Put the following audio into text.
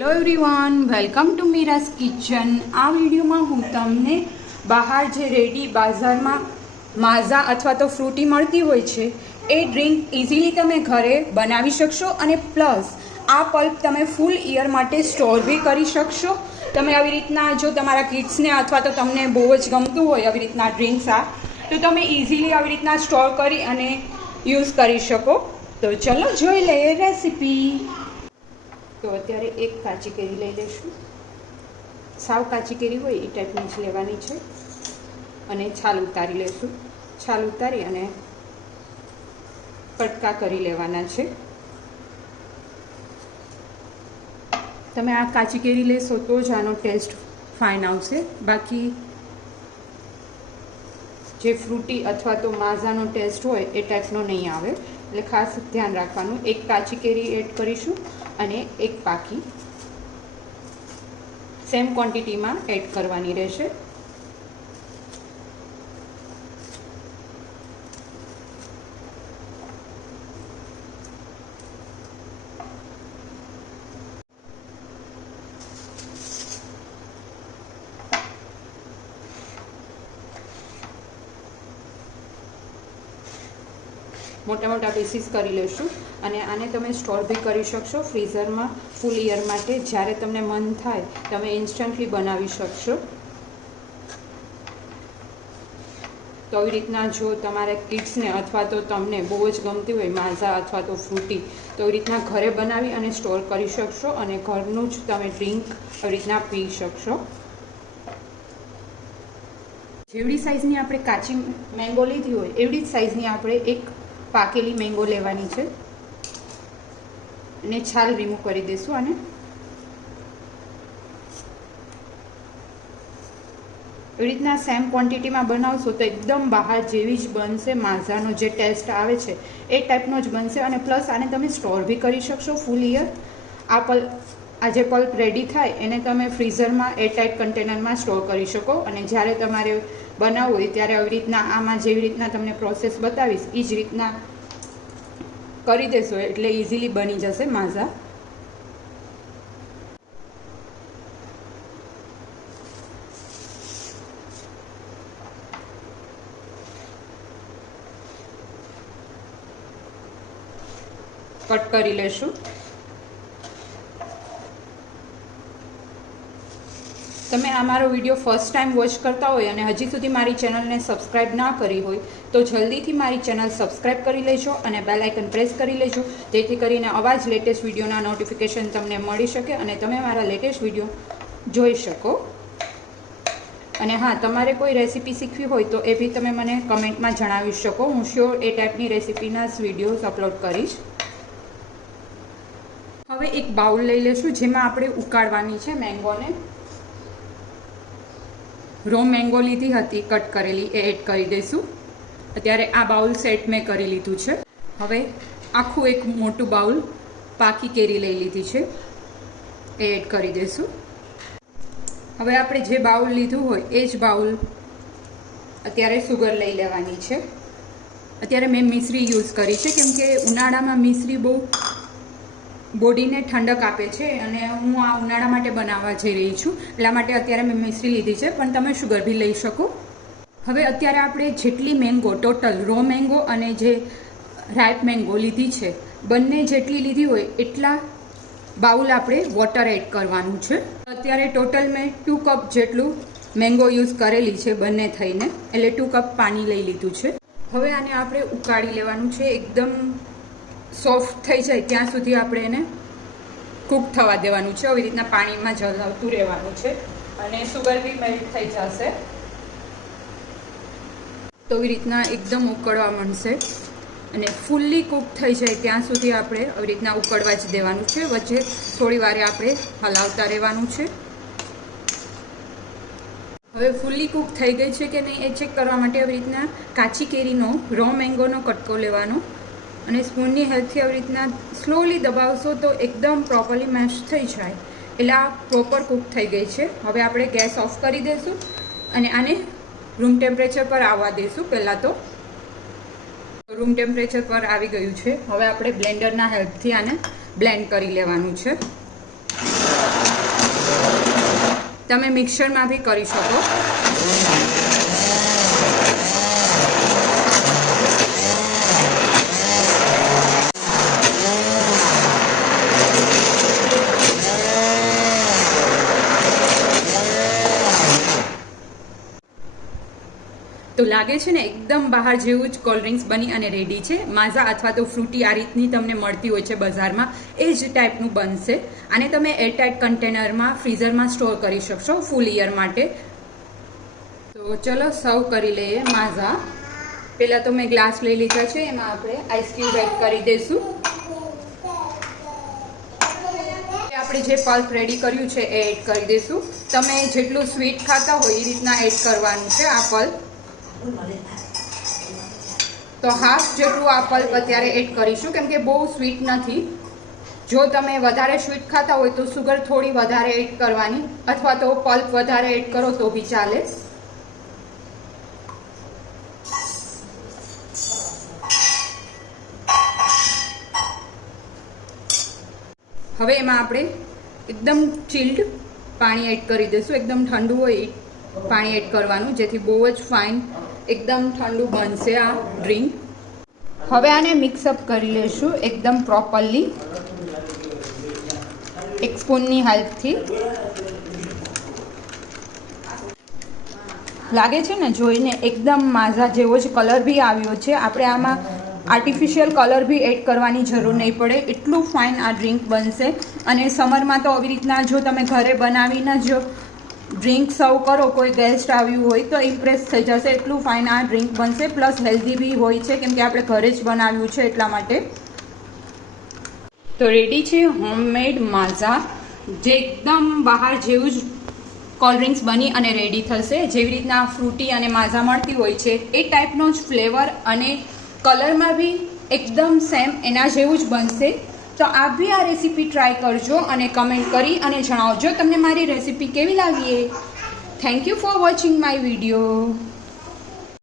Hello everyone, welcome to Meera's kitchen. આ વિડીયોમાં હું તમને બહાર જે રેડી બાજારમાં માઝા અથવા તો ફ્રૂટી મળતી હોય છે એ ડ્રિંક ઇઝીલી તમે ઘરે બનાવી શકશો અને પ્લસ આ પલ્પ તમે ફૂલ યર માટે સ્ટોર બી કરી શકશો। તમે આવી રીતના જો તમારા કિડ્સને અથવા તો તમને બહુ જ ગમતું હોય આવી રીતના ડ્રિંક્સ તો તમે ઇઝીલી આવી રીતના સ્ટોર કરી અને યુઝ કરી શકો। તો ચલો જોઈ લઈએ રેસીપી। તો અત્યારે એક કાચી કેરી લઈ લઈશું। સાવ કાચી કેરી હોય એ ટાઈપની જ લેવાની છે અને છાલ ઉતારી લઈશું। છાલ ઉતારી અને કટકા કરી લેવાના છે। તમે આ કાચી કેરી લેશો તો જ આનો ટેસ્ટ ફાઇન આવશે, બાકી જે ફ્રૂટી અથવા તો માઝાનો ટેસ્ટ હોય એ ટાઈપનો નહીં આવે, એટલે ખાસ ધ્યાન રાખવાનું। એક કાચી કેરી એડ કરીશું અને એક પાકી સેમ ક્વોન્ટિટીમાં એડ કરવાની રહેશે। મોટા મોટા પીસીસ કરી લઈશું અને આને તમે સ્ટોર બી કરી શકશો ફ્રીઝરમાં ફૂલ યર માટે। જ્યારે તમને મન થાય તમે ઇન્સ્ટન્ટલી બનાવી શકશો। તો આવી રીતના જો તમારા કિડ્સને અથવા તો તમને બહુ જ ગમતી હોય માઝા અથવા તો ફ્રૂટી, તો આવી રીતના ઘરે બનાવી અને સ્ટોર કરી શકશો અને ઘરનું જ તમે ડ્રિંક આવી રીતના પી શકશો। જેવડી સાઇઝની આપણે કાચી મેંગો લીધી હોય એવડી જ સાઇઝની આપણે એક પાકેલી મેંગો લેવાની છે અને છાલ રિમૂવ કરી દઈશું। અને એવી રીતના સેમ ક્વોન્ટિટીમાં બનાવશો તો એકદમ બહાર જેવી જ બનશે। માઝાનો જે ટેસ્ટ આવે છે એ ટાઈપનો જ બનશે અને પ્લસ આને તમે સ્ટોર બી કરી શકશો ફૂલ યર। આ જે પલ્પ રેડી થાય એને તમે ફ્રીઝરમાં એરટાઇટ કન્ટેનરમાં સ્ટોર કરી શકો અને જ્યારે તમારે બનાવવું હોય ત્યારે આવી રીતના આમાં જેવી રીતના તમને પ્રોસેસ બતાવીશ એ જ રીતના કરી દેશો એટલે ઇઝીલી બની જશે માઝા। કટ કરી લેશું। તમે આ મારો વિડીયો ફર્સ્ટ ટાઈમ વોચ કરતા હોય અને હજી સુધી મારી ચેનલને સબસ્ક્રાઈબ ના કરી હોય તો જલ્દીથી મારી ચેનલ સબસ્ક્રાઈબ કરી લેજો અને બેલ આઇકન પ્રેસ કરી લેજો, જેથી કરીને આવા જ લેટેસ્ટ વિડીયોના નોટિફિકેશન તમને મળી શકે અને તમે મારા લેટેસ્ટ વિડીયો જોઈ શકો। અને હા, તમારે કોઈ રેસીપી શીખવી હોય તો એ બી તમે મને કમેન્ટમાં જણાવી શકો। હું શ્યોર એ ટાઈપની રેસીપીના વિડીયોઝ અપલોડ કરીશ। હવે એક બાઉલ લઈ લઈશું જેમાં આપણે ઉકાળવાની છે મેંગોને। રો મેંગો લીધી હતી કટ કરેલી એ એડ કરી દઈશું। અત્યારે આ બાઉલ સેટ મેં કરી લીધું છે। હવે આખું એક મોટું બાઉલ પાકી કેરી લઈ લીધી છે એ એડ કરી દઈશું। હવે આપણે જે બાઉલ લીધું હોય એ જ બાઉલ અત્યારે સુગર લઈ લેવાની છે। અત્યારે મેં મિશ્રી યુઝ કરી છે કેમ કે ઉનાળામાં મિશ્રી બહુ બોડીને ઠંડક આપે છે અને હું આ ઉનાળા માટે બનાવવા જઈ રહી છું, એટલા માટે અત્યારે મેં મિશ્રી લીધી છે, પણ તમે શુગર બી લઈ શકો। હવે અત્યારે આપણે જેટલી મેંગો ટોટલ રો મેંગો અને જે રાઈપ મેંગો લીધી છે બંને જેટલી લીધી હોય એટલા બાઉલ આપણે વોટર એડ કરવાનું છે। અત્યારે ટોટલ મેં 2 કપ જેટલું મેંગો યુઝ કરેલી છે બંને થઈને, એટલે 2 કપ પાણી લઈ લીધું છે। હવે આને આપણે ઉકાળી લેવાનું છે, એકદમ સોફ્ટ થઈ જાય ત્યાં સુધી આપણે એને કૂક થવા દેવાનું છે। આવી રીતના પાણીમાં જલાવતું રહેવાનું છે અને સુગર બી મેલ્ટ થઈ જશે। તો આવી રીતના એકદમ ઉકળવા માંડશે અને ફૂલ્લી કૂક થઈ જાય ત્યાં સુધી આપણે આવી રીતના ઉકળવા જ દેવાનું છે। વચ્ચે થોડી વારે આપણે હલાવતા રહેવાનું છે। હવે ફૂલ્લી કૂક થઈ ગઈ છે કે નહીં એ ચેક કરવા માટે આવી રીતના કાચી કેરીનો રો મેંગોનો કટકો લેવાનો અને સ્પૂનની હેલ્પથી આવી રીતના સ્લોલી દબાવશો તો એકદમ પ્રોપરલી મેશ થઈ જાય, એટલે આ પ્રોપર કૂક થઈ ગઈ છે। હવે આપણે ગેસ ઓફ કરી દઈશું અને આને રૂમ ટેમ્પરેચર પર આવવા દઈશું। પહેલાં તો રૂમ ટેમ્પરેચર પર આવી ગયું છે। હવે આપણે બ્લેન્ડરના હેલ્પથી આને બ્લેન્ડ કરી લેવાનું છે। તમે મિક્સરમાં બી કરી શકો. તો લાગે છે ને એકદમ બહાર જેવું જ કોલ્ડ ડ્રિંક્સ બની અને રેડી છે. માઝા અથવા તો ફ્રૂટી આ રીતની તમને મળતી હોય છે બજારમાં, એ જ ટાઈપનું બનશે. આને તમે એરટાઇટ કન્ટેનરમાં ફ્રીઝરમાં સ્ટોર કરી શકશો ફૂલ યર માટે. તો ચલો સર્વ કરી લઈએ માઝા. પહેલાં તો મેં ગ્લાસ લઈ લીધા છે, એમાં આપણે આઈસ ક્યુબ એડ કરી દઈશું. આપણે જે પલ્પ રેડી કર્યું છે એ એડ કરી દઈશું. તમે જેટલું સ્વીટ ખાતા હોય એ રીતના એડ કરવાનું છે આ પલ્પ. તો હાફ જેટલું આ પલ્પ અત્યારે એડ કરીશું, કેમ કે બહુ સ્વીટ નથી. જો તમે વધારે સ્વીટ ખાતા હોય તો સુગર થોડી વધારે એડ કરવાની, અથવા તો પલ્પ વધારે એડ કરો તો બી ચાલે. હવે એમાં આપણે એકદમ ચિલ્ડ પાણી એડ કરી દઈશું. એકદમ ઠંડુ હોય પાણી એડ કરવાનું, જેથી બહુ જ ફાઇન એકદમ ઠંડુ બનશે આ ડ્રિંક. હવે આને મિક્સઅપ કરી લઈશું એકદમ પ્રોપરલી એક સ્પૂનની હેલ્પથી. લાગે છે ને જોઈને એકદમ માઝા જેવો જ કલર બી આવ્યો છે. આપણે આમાં આર્ટિફિશિયલ કલર બી એડ કરવાની જરૂર નહીં પડે, એટલું ફાઇન આ ડ્રિંક બનશે. અને સમરમાં તો આવી રીતના જો તમે ઘરે બનાવીને જો ડ્રિંક સર્વ કરો, કોઈ ગેસ્ટ આવ્યું હોય તો ઇમ્પ્રેસ થઈ જશે. એટલું ફાઇન આ ડ્રિંક બનશે. પ્લસ હેલ્ધી બી હોય છે, કેમ કે આપણે ઘરે જ બનાવ્યું છે એટલા માટે. તો રેડી છે હોમમેડ માઝા, જે એકદમ બહાર જેવું જ કોલ્ડ ડ્રિંક્સ બની અને રેડી થશે. જેવી રીતના ફ્રૂટી અને માઝા મળતી હોય છે એ ટાઈપનો જ ફ્લેવર અને કલરમાં બી એકદમ સેમ એના જેવું જ બનશે. તો આપ બી આ રેસીપી ટ્રાય કરજો અને કમેન્ટ કરી અને જણાવજો તમને મારી રેસીપી કેવી લાગી. Thank you for watching my video.